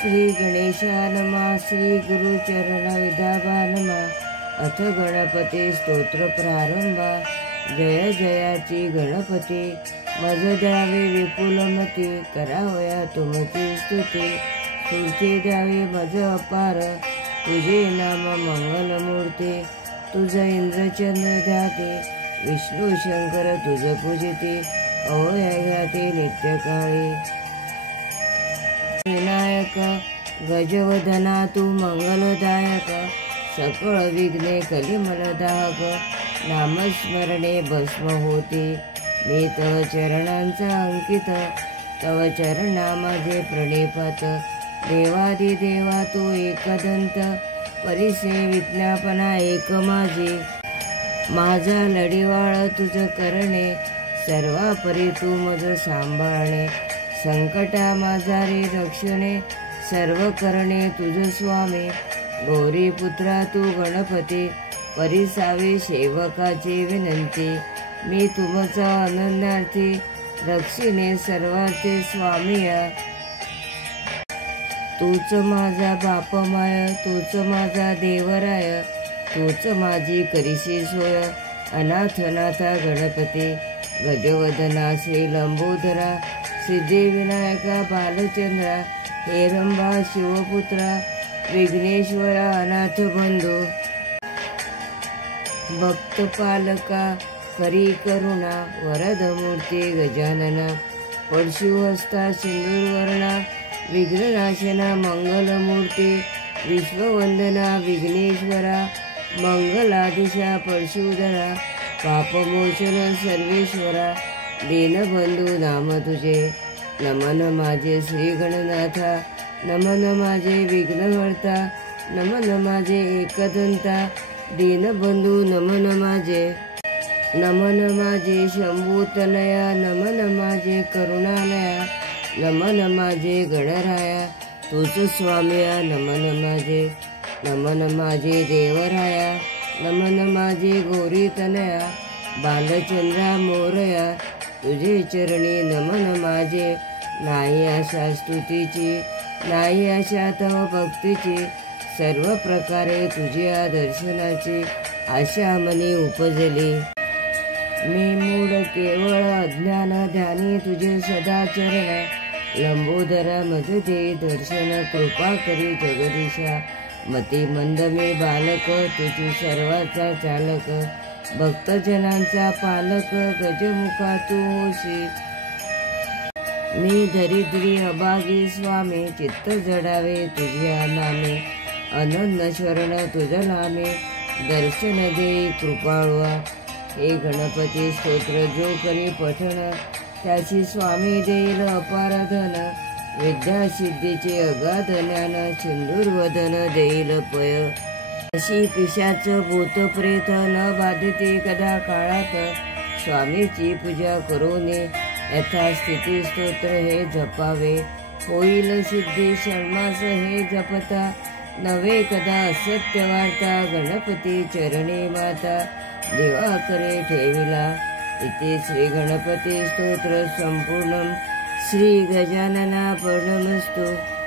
श्री गणेशाय नमः। श्री गुरुचरण विधाबा नमः। अथ गणपती स्तोत्र प्रारंभ। जय जयाची गणपती, मज द्यावे विपुलमती, करावया तुमची स्तुती। तुझे द्यावे मज अपार, तुझे नाम मंगलमूर्ती। तुझ इंद्रचंद्र ध्याते, विष्णू शंकर तुझ पूजिते। अवया घ्याते नित्यकाळी। विनायक गजवदना तू मंगलदायक, सकळ विघ्ने कलिमलदाहक। नामस्मरणे भस्म होती, मी तव चरणांचा अंकित। तव चरणा माझे प्रणिपात, देवादिदेवा तू एकदंत। परिसे विज्ञापना एक माझी, माझा लढीवाळ तुझ करणे। सर्वा परी तू मज सांभाळणे, संकटा माझारे रक्षणे। सर्व करणे तुझ स्वामी, गौरी पुत्रा तू गणपती। परिसावी सेवकाची विनंती, मी तुमचा अनन्यार्थी। रक्षिणे सर्वार्थे स्वामीया, तूच माझा बाप माय। तूच माझा देवराय, तूच माझी करिशी सोय। अनाथनाथा गणपती, गजवदना श्री लंबोदरा। सिद्धिविनायका बालचंद्रा, हेरंबा शिवपुत्रा। विघ्नेश्वरा अनाथ बंधू, भक्तपालका करी करुणा। वरदमूर्ती गजानना, परशुहस्ता सिंदूरवर्णा। विघ्ननाशना मंगलमूर्ती, विश्ववंदना विघ्नेश्वरा। मंगलादिशा परशुधरा, पापमोचन सर्वेश्वरा। दीनबंधू नाम तुझे, नमन माझे श्री गणनाथा। नमन माझे विघ्नहर्ता, नमन माझे एकदंता। दीनबंधू नमन माझे, नमन माझे शंभूतनया। नमन माझे करुणालया, नमन माझे गणराया। तूच स्वामिया नमन माझे, नमन माझे देवराया। नमन माझे गौरीतनया, बालचंद्रा मोरया। तुझे चरणी नमन माझे, नाही आशा स्तुतीची, नाही आशा तव भक्तीची। सर्व प्रकारे तुझ्या दर्शनाची, आशा मनी उपजली। मी मूढ केवळ अज्ञान ध्यानी, तुझे सदा चरण। लंबोदरा मज दे दर्शन, कृपा करी जगदीशा। मती मंद मी बालक, तुझी सर्वाचा चालक। भक्तजनांचा पालक, गजमुखा तू होशी। मी दरिद्री अभागी स्वामी, चित्त जडावे तुझ्या नामे। अनन्य शरण तुझ नामे, दर्शन देई कृपाळुआ। हे गणपती स्तोत्र जो करी पठण, त्याची स्वामी देईल अपार धन। विद्यासिद्धीचे अगाध ज्ञान, सिंदूरवदन देईल पय। अशी पिशाच भूत प्रेत न बाधिते कदा काळात। स्वामीची पूजा करोने, यथास्थिती स्तोत्र हे जपावे। होईल सिद्धी षण्मास हे जपता, नवे कदा असत्य वार्ता। गणपती चरणी माता, देवा करे ठेविला। इति श्री गणपती स्तोत्र संपूर्णम। श्री गजानना पर्णमस्तु।